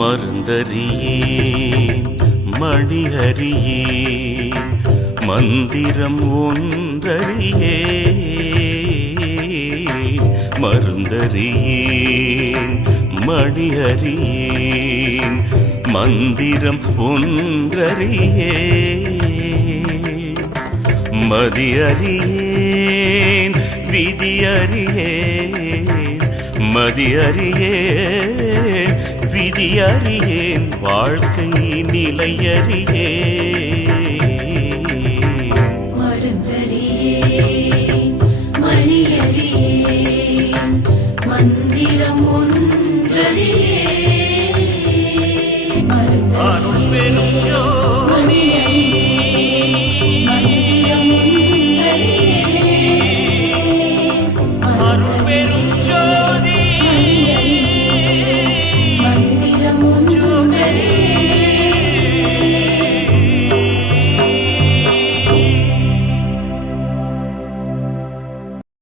மருந்தறியேன் மணியறியேன் மந்திரம் ஒன்றறியேன் மருந்தறியேன் மணியறியேன் மந்திரம் ஒன்றறியேன் மதியறியேன் விதியறியேன் மதியறியேன் விதியறியேன் வாழ்க்கை நிலையறியேன் மருந்தறியேன் மணியறியேன் மந்திரம் ஒன்றறியேன் அருள் பெரும்